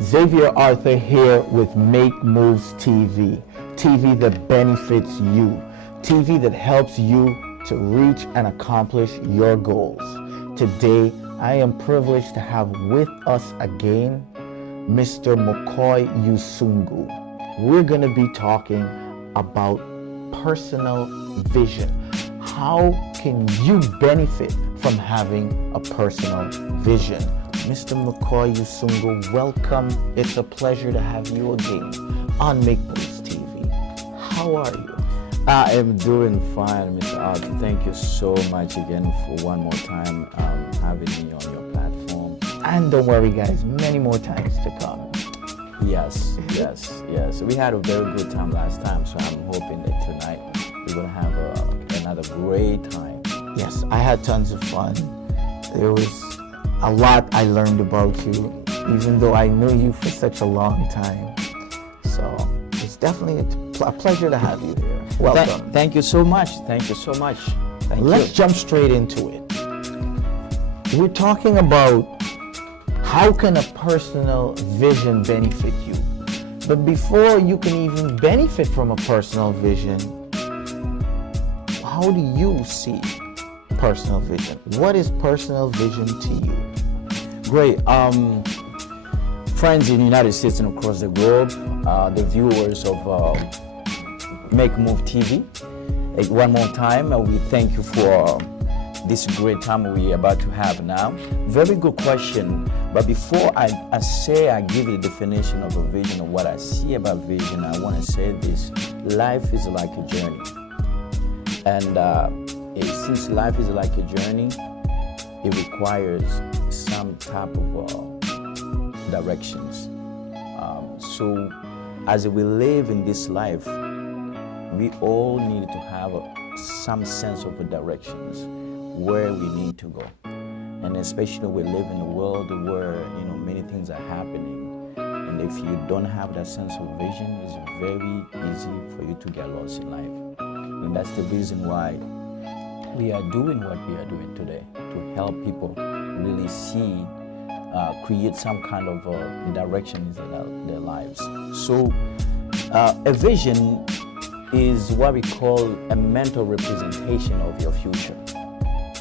Xavier Arthur here with Make Moves TV. TV that benefits you. TV that helps you to reach and accomplish your goals. Today, I am privileged to have with us again Mr. Mukoie Usungu. We're going to be talking about personal vision. How can you benefit from having a personal vision? Mr. Mukoie Usungu, welcome. It's a pleasure to have you again on Make Moves TV. How are you? I am doing fine, Mr. Arthur. Thank you so much again for one more time having me on your platform. And don't worry, guys, many more times to come. Yes. We had a very good time last time, so I'm hoping that tonight we're going to have another great time. Yes, I had tons of fun. There was a lot I learned about you, even though I knew you for such a long time. So it's definitely a pleasure to have you here. Welcome. Thank you so much. Thank you so much. Let's jump straight into it. We're talking about how can a personal vision benefit you? But before you can even benefit from a personal vision, how do you see personal vision? What is personal vision to you? Great. Friends in the United States and across the globe, the viewers of Make Move TV, one more time, we thank you for this great time we're about to have now. Very good question. But before I give you the definition of a vision of what I see about vision, I want to say this. Life is like a journey. And since life is like a journey, it requires some type of directions. So as we live in this life, we all need to have some sense of directions where we need to go. And especially we live in a world where many things are happening. And if you don't have that sense of vision, it's very easy for you to get lost in life. And that's the reason why we are doing what we are doing today, to help people really see, create some kind of direction in their lives. So a vision is what we call a mental representation of your future.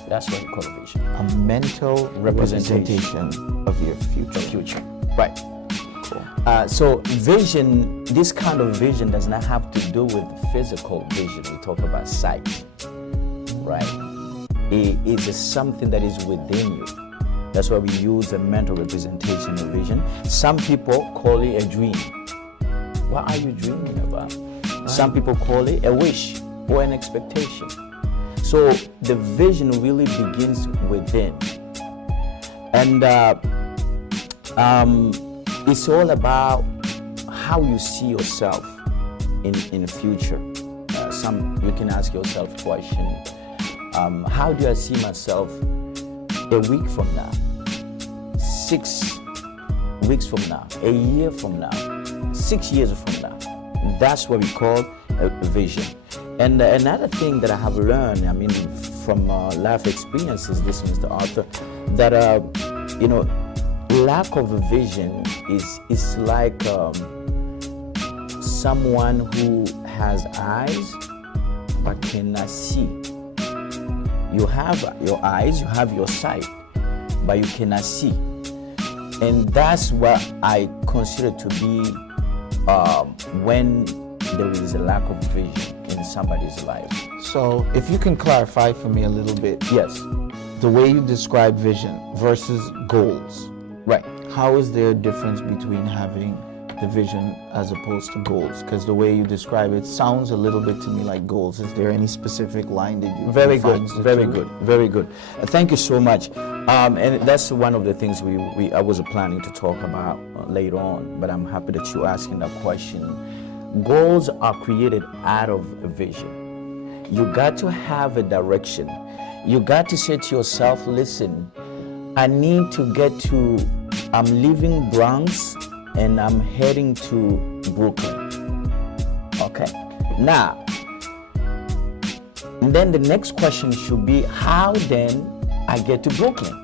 That's what we call a vision. A mental representation of your future. Right. Cool. So vision, this kind of vision does not have to do with physical vision. We talk about sight, right? It is something that is within you. That's why we use a mental representation of vision. Some people call it a dream. What are you dreaming about? Right. Some people call it a wish or an expectation. So the vision really begins within. And it's all about how you see yourself in the future. You can ask yourself a question. How do I see myself a week from now, 6 weeks from now, a year from now, 6 years from now? That's what we call a vision. And another thing that I have learned, from life experiences, this Mr. Arthur, that lack of a vision is like someone who has eyes but cannot see. You have your eyes, you have your sight, but you cannot see. And that's what I consider to be when there is a lack of vision in somebody's life. So if you can clarify for me a little bit. Yes. The way you describe vision versus goals. Right. How is there a difference between having the vision as opposed to goals? Because the way you describe it sounds a little bit to me like goals. Is there any specific line that you Very good. Thank you so much. And that's one of the things I was planning to talk about later on, but I'm happy that you're asking that question. Goals are created out of a vision. You got to have a direction. You got to say to yourself, listen, I need to get to, I'm leaving Bronx and I'm heading to Brooklyn. Okay? Now, and then the next question should be, how then I get to Brooklyn?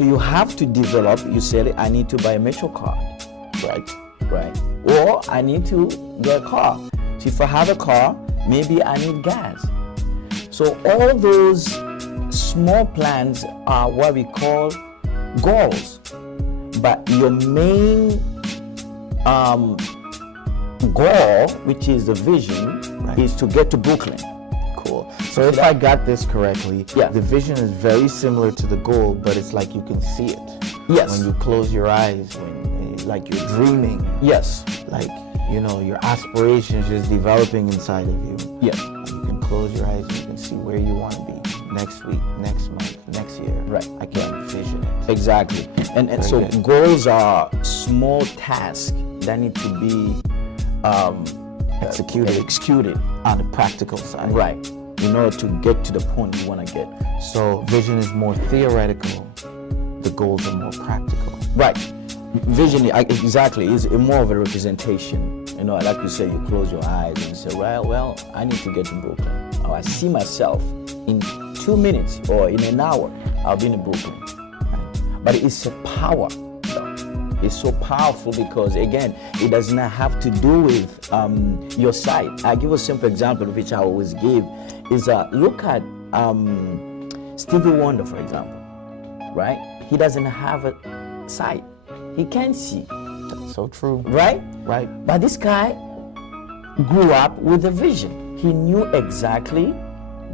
So you have to develop, you said, I need to buy a metro card, right? Or I need to get a car. So if I have a car, maybe I need gas. So all those small plans are what we call goals. But your main goal, which is the vision, is to get to Brooklyn. Cool. So if I got this correctly, Yeah. the vision is very similar to the goal, but it's like you can see it. Yes. When you close your eyes, when like you're dreaming, Yes. like, you know, your aspirations just developing inside of you. Yes. You can close your eyes and you can see where you want to be next week, next month, next year. Right. I can envision it. Exactly. And so good. goals are small tasks that need to be executed On the practical side. right in order to get to the point you want to get. So vision is more theoretical. The goals are more practical. Right. Vision, exactly, is more of a representation. You know, like you say, you close your eyes and you say, well, I need to get to Brooklyn. Or I see myself in 2 minutes or in an hour, I'll be in Brooklyn. Right? But it's a power. It's so powerful because, again, it does not have to do with your sight. I give a simple example, which I always give, is look at Stevie Wonder, for example, right? He doesn't have a sight. He can't see, That's so true. right? Right. But this guy grew up with a vision. He knew exactly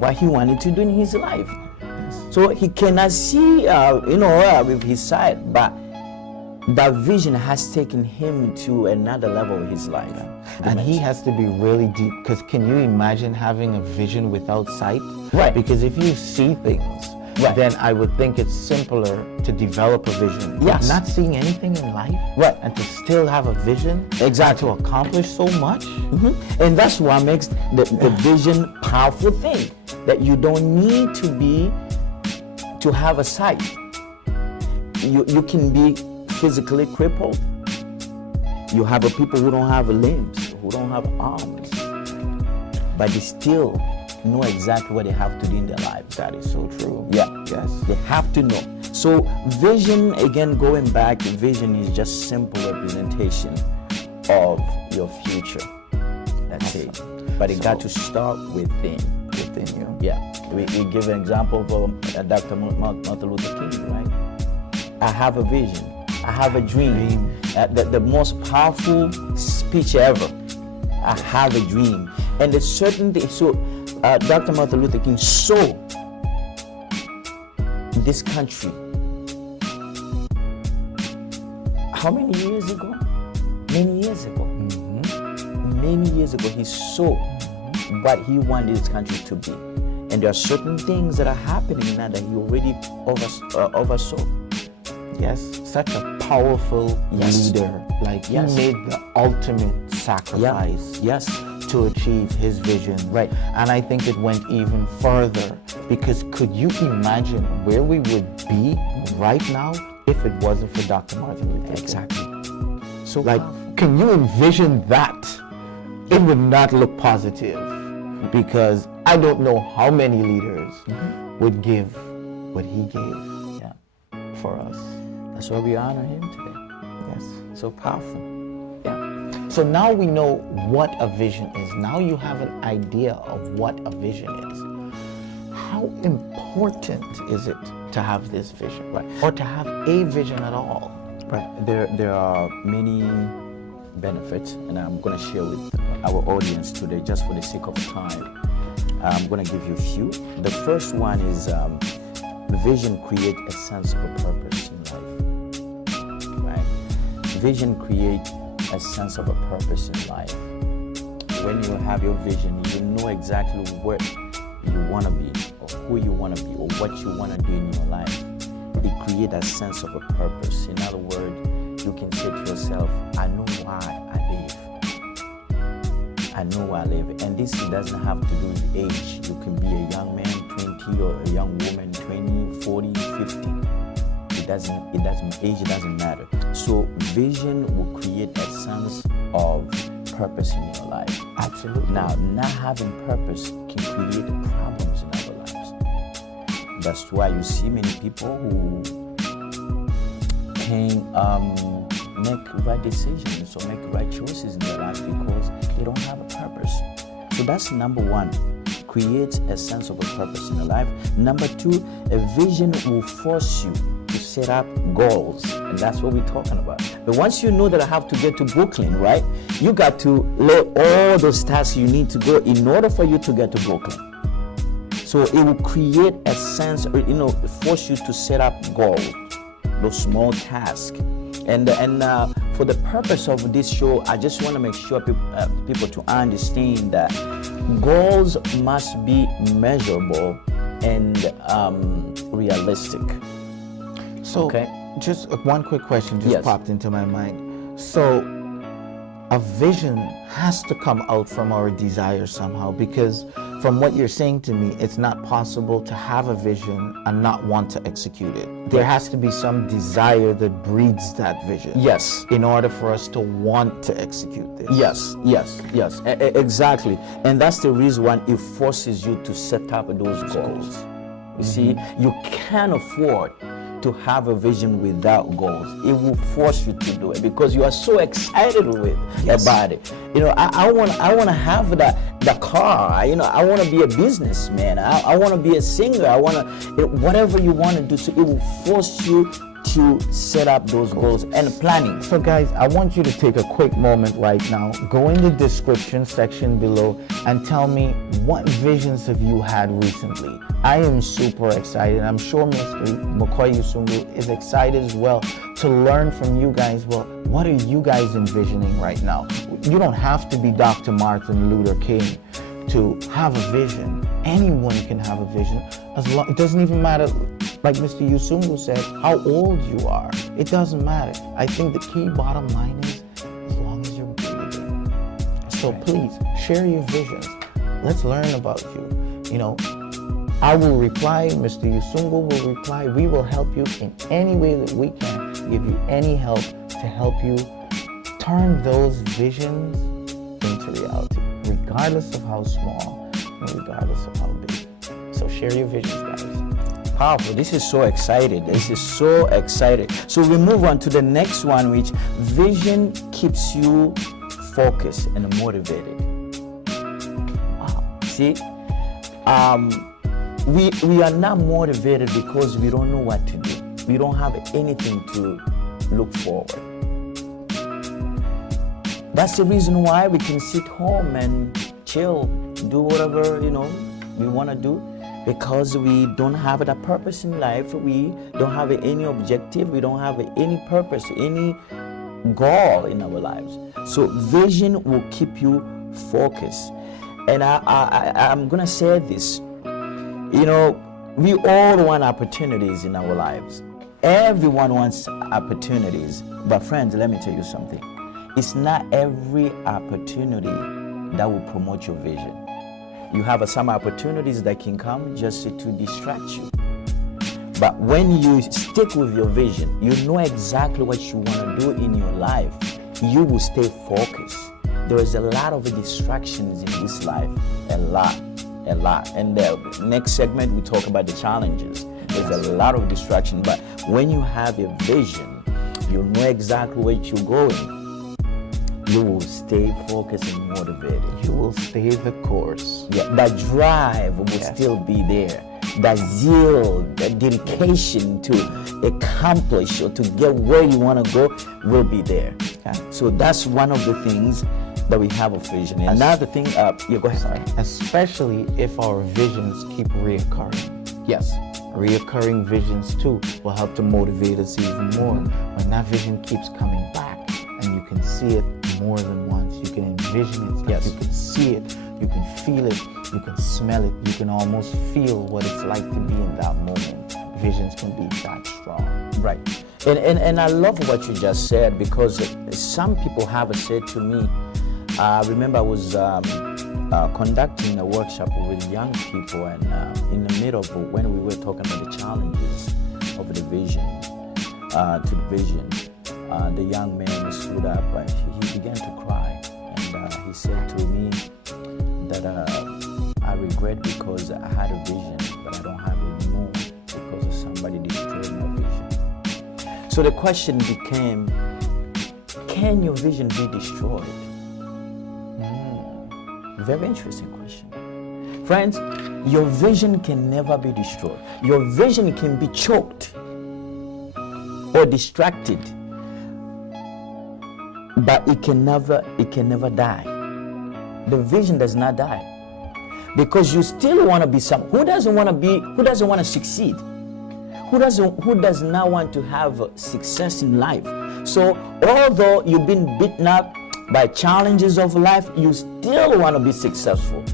what he wanted to do in his life. So he cannot see, with his sight, but that vision has taken him to another level of his life. And he has to be really deep, because can you imagine having a vision without sight? Right. Because if you see things, Right. then I would think it's simpler to develop a vision. Yes. Not seeing anything in life, Right. and to still have a vision, Exactly. to accomplish so much. And that's what makes the vision powerful thing, that you don't need to have a sight. You can be physically crippled. You have people who don't have limbs, who don't have arms, but they still know exactly what they have to do in their lives. That is so true. Yeah. Yes. They have to know. So vision, again, going back, vision is just simple representation of your future. That's it. But it got to start within you. Yeah. We give an example of Dr. Martin Luther King, right? I have a vision. I have a dream. The most powerful speech ever. I have a dream. And there's certain things. So Dr. Martin Luther King saw this country. How many years ago? Many years ago. Many years ago, he saw what he wanted this country to be. And there are certain things that are happening now that he already oversaw. Yes. Such a powerful leader. Like, he made the ultimate sacrifice. Yes. To achieve his vision. Right. And I think it went even further, because could you imagine where we would be right now if it wasn't for Dr. Martin Luther King? Exactly. So, like, can you envision that? It would not look positive, because I don't know how many leaders would give what he gave for us. That's why we honor him today. Yes. So powerful. Yeah. So now we know what a vision is. Now you have an idea of what a vision is. How important is it to have this vision, right? Or to have a vision at all? Right. There are many benefits, and I'm going to share with our audience today, just for the sake of time. I'm going to give you a few. The first one is vision creates a sense of a purpose in life. Right? Vision creates a sense of a purpose in life. When you have your vision, you know exactly where you want to be, or who you want to be, or what you want to do in your life. It creates a sense of a purpose. In other words, you can say to yourself, I know why I live. I know why I live. And this doesn't have to do with age. You can be a young man, 20, or a young woman, 20, 40, 50. Age doesn't matter. So vision will create a sense of purpose in your life. Absolutely. Now, not having purpose can create problems in our lives. That's why you see many people who can make right decisions or make right choices in their life because they don't have a purpose. So that's number one. Create a sense of a purpose in your life. Number two, a vision will force you to set up goals, and that's what we're talking about. But once you know that I have to get to Brooklyn, right, you got to lay all those tasks you need to go in order for you to get to Brooklyn. So it will create a sense, force you to set up goals, those small tasks. And for the purpose of this show, I just want to make sure people to understand that goals must be measurable and realistic. So, just one quick question just popped into my mind. So, a vision has to come out from our desire somehow, because from what you're saying to me, it's not possible to have a vision and not want to execute it. There has to be some desire that breeds that vision. Yes. In order for us to want to execute this. Yes. Exactly. And that's the reason why it forces you to set up those goals. You see, you can't afford to have a vision without goals. It will force you to do it because you are so excited about it. I want to have the car. I want to be a businessman. I want to be a singer. I want to whatever you want to do. So it will force you to set up those goals and planning. So guys, I want you to take a quick moment right now, go in the description section below and tell me what visions have you had recently. I am super excited. I'm sure Mr. Mukoie Usungu is excited as well to learn from you guys. Well, what are you guys envisioning right now? You don't have to be Dr. Martin Luther King to have a vision. Anyone can have a vision. It doesn't even matter, like Mr. Usungu said, how old you are. It doesn't matter. I think the key bottom line is as long as you're breathing. So please share your visions. Let's learn about you. I will reply, Mr. Usungu will reply. We will help you in any way that we can, give you any help to help you turn those visions into reality, regardless of how small and regardless of how big. So share your visions, guys. Powerful. This is so exciting. So we move on to the next one, which vision keeps you focused and motivated. Wow. See, we are not motivated because we don't know what to do. We don't have anything to look forward. That's the reason why we can sit home and chill, do whatever we want to do, because we don't have that purpose in life. We don't have any objective. We don't have any purpose, any goal in our lives. So vision will keep you focused. And I'm gonna say this. We all want opportunities in our lives. Everyone wants opportunities. But friends, let me tell you something. It's not every opportunity that will promote your vision. You have some opportunities that can come just to distract you. But when you stick with your vision, you know exactly what you want to do in your life, you will stay focused. There is a lot of distractions in this life, a lot. And the next segment, we talk about the challenges. There's a lot of distraction, but when you have a vision, you know exactly where you're going. You will stay focused and motivated. You will stay the course. Yeah, that drive will still be there. That zeal, that dedication to accomplish or to get where you want to go will be there. Okay? So that's one of the things that we have a vision. And another thing, go ahead. Sorry. Especially if our visions keep reoccurring. Yes. Reoccurring visions too will help to motivate us even more. When that vision keeps coming back and you can see it more than once, you can envision it, you can see it, you can feel it, you can smell it, you can almost feel what it's like to be in that moment. Visions can be that strong. Right. And I love what you just said, because some people have said to me, I remember I was conducting a workshop with young people, and in the middle of when we were talking about the challenges of the vision, the young man stood up and he began to cry, and he said to me that I regret because I had a vision, but I don't have it anymore because somebody destroyed my vision. So the question became, can your vision be destroyed? Very interesting question. Friends, your vision can never be destroyed. Your vision can be choked or distracted, but it can never die. The vision does not die, because you still want to be who doesn't want to succeed? Who does not want to have success in life? So although you've been beaten up by challenges of life, you still want to be successful.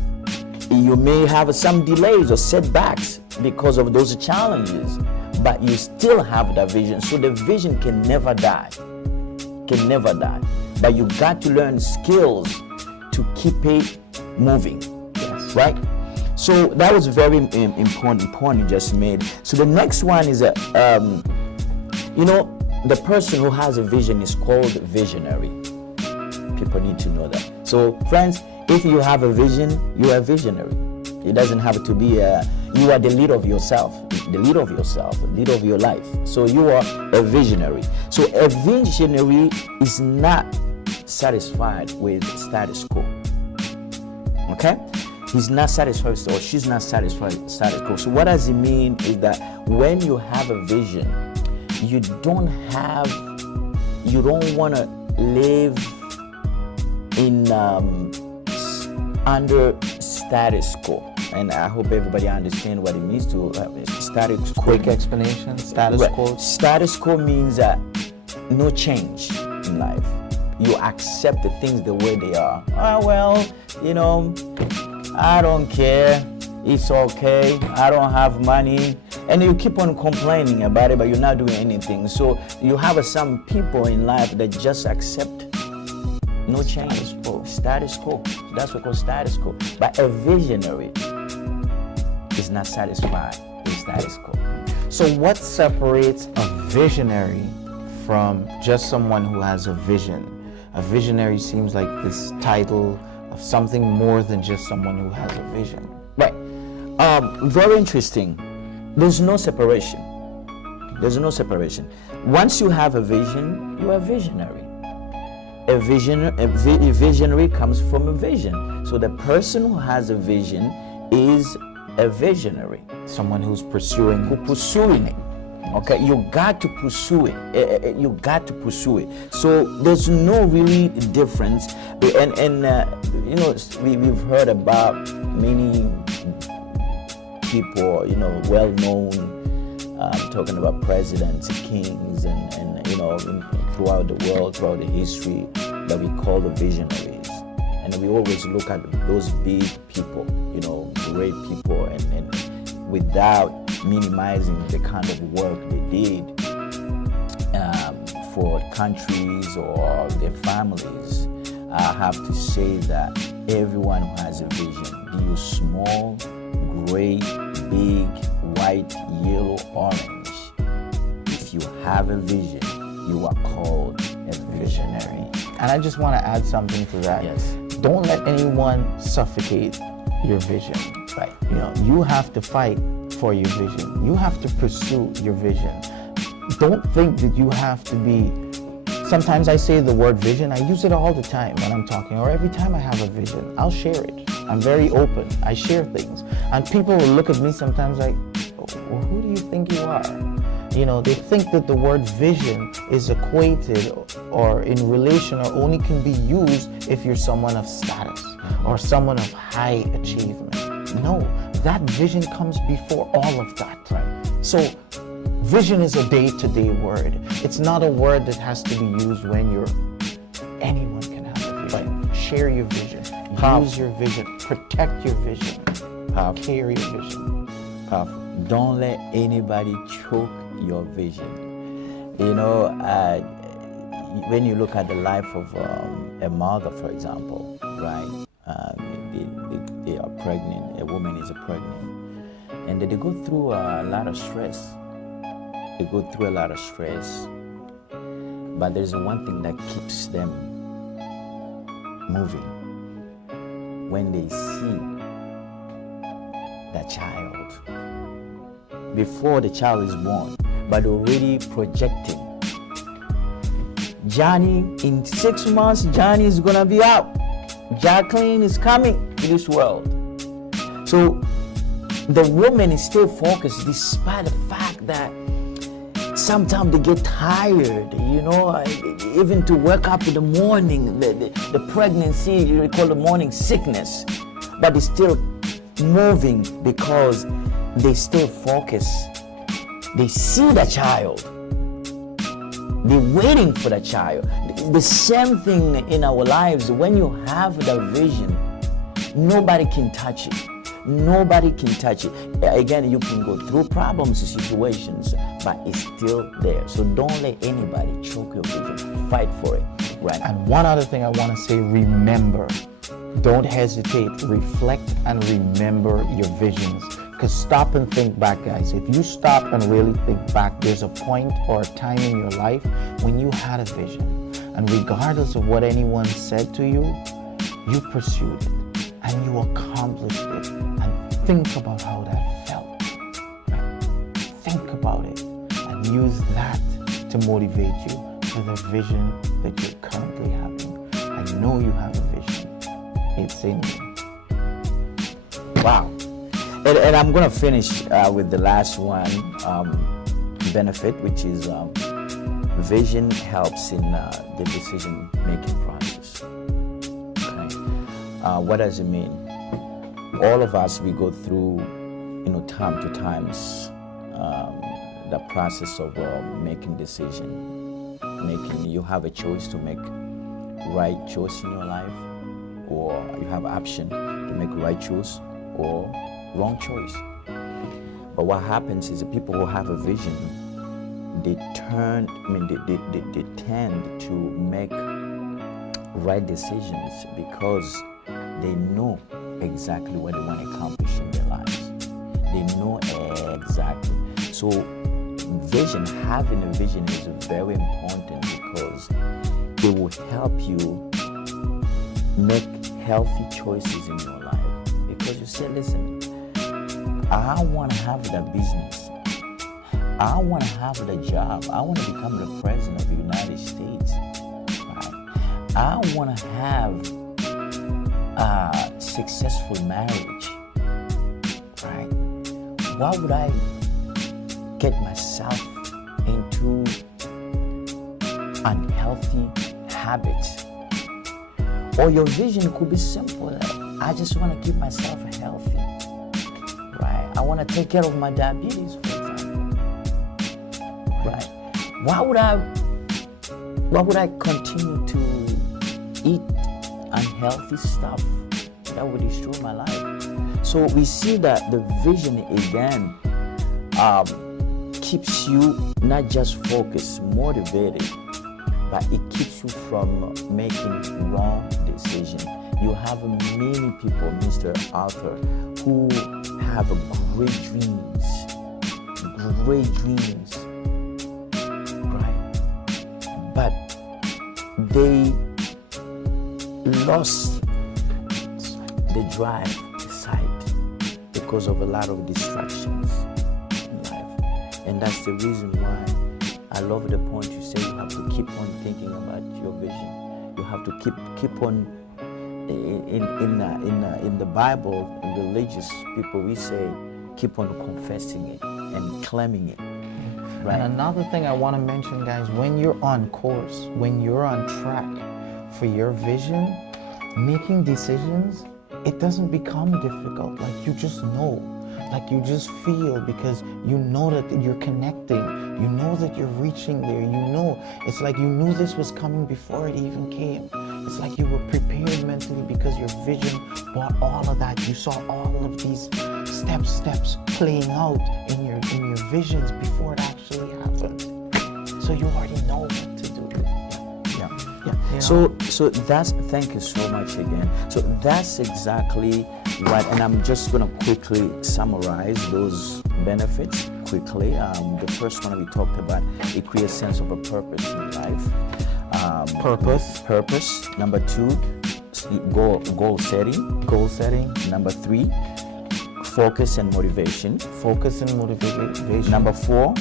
You may have some delays or setbacks because of those challenges, but you still have that vision. So the vision can never die. Can never die. But you got to learn skills to keep it moving. Yes. Right? So that was a very important point you just made. So the next one is the person who has a vision is called visionary. People need to know that. So friends, if you have a vision, you are a visionary. It doesn't have to be you are the leader of yourself, the leader of your life. So you are a visionary. So a visionary is not satisfied with status quo. Okay? He's not satisfied, or she's not satisfied with status quo. So what does it mean is that when you have a vision, you don't want to live in under status quo. And I hope everybody understands what it means to status quo. Quick explanation. Status quo. Status quo means no change in life. You accept the things the way they are. I don't care. It's okay. I don't have money. And you keep on complaining about it, but you're not doing anything. So you have some people in life that just accept no change. Status quo. That's what we call status quo. But a visionary is not satisfied with status quo. So what separates a visionary from just someone who has a vision? A visionary seems like this title of something more than just someone who has a vision. Right. Very interesting. There's no separation. Once you have a vision, you are a visionary. A visionary comes from a vision. So the person who has a vision is a visionary. Someone who's pursuing it. Okay, you got to pursue it. So there's no really difference. And we've heard about many people, well-known, talking about presidents, kings, and throughout the world, throughout the history, that we call the visionaries. And we always look at those big people, great people, and without minimizing the kind of work they did for countries or their families. I have to say that everyone who has a vision, be you small, gray, big, white, yellow, orange, if you have a vision, you are called a visionary. And I just want to add something to that. Yes. Don't let anyone suffocate your vision. Right. You have to fight for your vision. You have to pursue your vision. Don't think that you have to be. Sometimes I say the word vision. I use it all the time when I'm talking, or every time I have a vision, I'll share it. I'm very open. I share things. And people will look at me sometimes like, well, who do you think you are? They think that the word vision is equated or in relation or only can be used if you're someone of status or someone of high achievement. No, that vision comes before all of that. Right? So vision is a day-to-day word. It's not a word that has to be used when anyone can have a vision. Right? Share your vision. Use your vision. Protect your vision. Carry your vision. Don't let anybody choke your vision. When you look at the life of a mother, for example, right? They are pregnant. A woman is pregnant, and they go through a lot of stress. But there's one thing that keeps them moving. When they see that child, before the child is born, but already projecting Johnny, in 6 months, Johnny is gonna be out. Jacqueline is coming to this world. So the woman is still focused despite the fact that sometimes they get tired, even to wake up in the morning, the pregnancy, you call the morning sickness, but they're still moving because they stay focused. They see the child. They're waiting for the child. The same thing in our lives. When you have the vision, nobody can touch it. Nobody can touch it. Again, you can go through problems and situations, but it's still there. So don't let anybody choke your vision. Fight for it. Right. And one other thing I want to say, remember. Don't hesitate. Reflect and remember your visions. Because stop and think back, guys. If you stop and really think back, there's a point or a time in your life when you had a vision. And regardless of what anyone said to you, you pursued it and you accomplished it. And think about how that felt. Right? Think about it and use that to motivate you for the vision that you're currently having. I know you have a vision. It's in you. Wow. And I'm going to finish with the last one, benefit, which is vision helps in the decision-making process. Okay? What does it mean? All of us, we go through, time to times, the process of making decision. You have a choice to make right choice in your life, or you have option to make right choice or wrong choice. But what happens is the people who have a vision, they tend to make right decisions because they know exactly what they want to accomplish in their lives. They know exactly. So having a vision is very important because it will help you make healthy choices in your life. Because you say, listen, I want to have that business. I want to have the job. I want to become the president of the United States. Right? I want to have a successful marriage. Right? Why would I get myself into unhealthy habits? Or your vision could be simple. I just want to keep myself healthy. Right? I want to take care of my diabetes, for example. Right? Why would I continue to eat unhealthy stuff that would destroy my life? So we see that the vision again keeps you not just focused, motivated, but it keeps you from making wrong decisions. You have many people, Mr. Arthur, who have great dreams, right? But they lost the drive, the sight, because of a lot of distractions in life. And that's the reason why I love the point you say you have to keep on thinking about your vision. You have to keep on. In the Bible, in religious people, we say keep on confessing it and claiming it. Right? And another thing I want to mention, guys, when you're on course, when you're on track for your vision, making decisions, it doesn't become difficult. Like you just know, like you just feel, because you know that you're connecting, you know that you're reaching there, you know, it's like you knew this was coming before it even came. It's like you were prepared mentally because your vision brought all of that. You saw all of these steps playing out in your visions before it actually happened. So you already know what to do. Yeah. So that's, thank you so much again. So that's exactly right. And I'm just gonna quickly summarize those benefits quickly. The first one we talked about, it creates a sense of a purpose in life. Purpose. Number 2, goal setting. Number 3, focus and motivation. Number 4,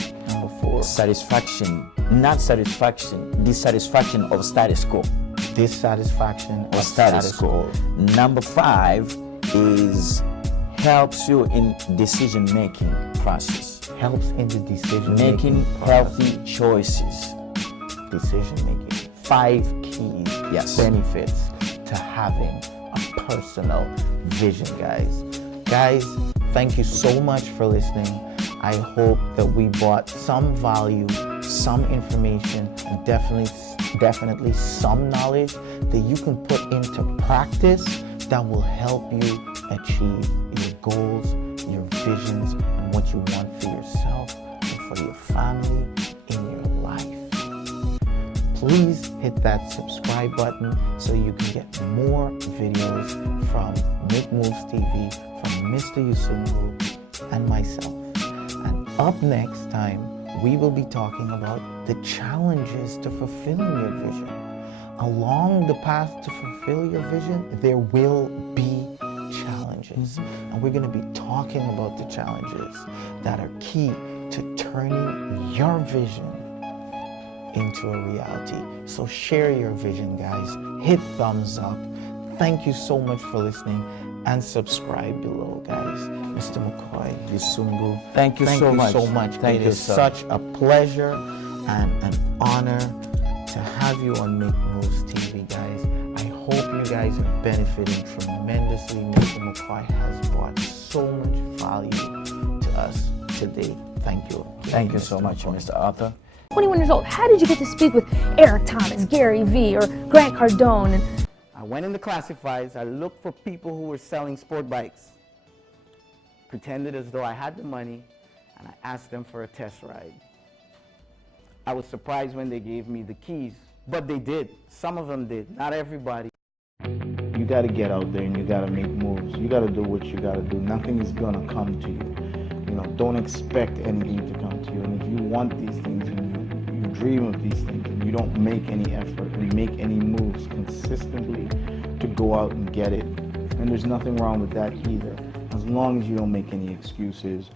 for? Satisfaction, not satisfaction, dissatisfaction of status quo. Dissatisfaction Or status quo. Number 5 is helps you in decision-making process. Helps in the decision Making healthy choices. Decision making. 5 keys, Yes. benefits to having a personal vision, guys. Guys, thank you so much for listening. I hope that we brought some value, some information, and definitely some knowledge that you can put into practice that will help you achieve your goals, your visions, and what you want for yourself and for your family in your life. Please hit that subscribe button so you can get more videos from Make Moves TV, from Mr. Usungu and myself. And up next time, we will be talking about the challenges to fulfilling your vision. Along the path to fulfill your vision, there will be challenges. And we're going to be talking about the challenges that are key to turning your vision into a reality. So share your vision, guys. Hit thumbs up. Thank you so much for listening, and subscribe below, guys. Mr. Mukoie Usungu, Thank you so much. Thank It you, is sir. such a pleasure and an honor to have you on Make Moves TV, guys. I hope you guys are benefiting tremendously. Mr. Mukoie has brought so much value to us today. Thank you. Thank you so much, Mr. Arthur. 21 years old. How did you get to speak with Eric Thomas, Gary Vee, or Grant Cardone? And I went into classifieds, I looked for people who were selling sport bikes, pretended as though I had the money, and I asked them for a test ride. I was surprised when they gave me the keys, but they did. Some of them did, not everybody. You got to get out there and you got to make moves. You got to do what you got to do. Nothing is going to come to you. You know, don't expect anything to come to you. And if you want these things and you dream of these things and you don't make any effort and make any moves consistently to go out and get it, and there's nothing wrong with that either. As long as you don't make any excuses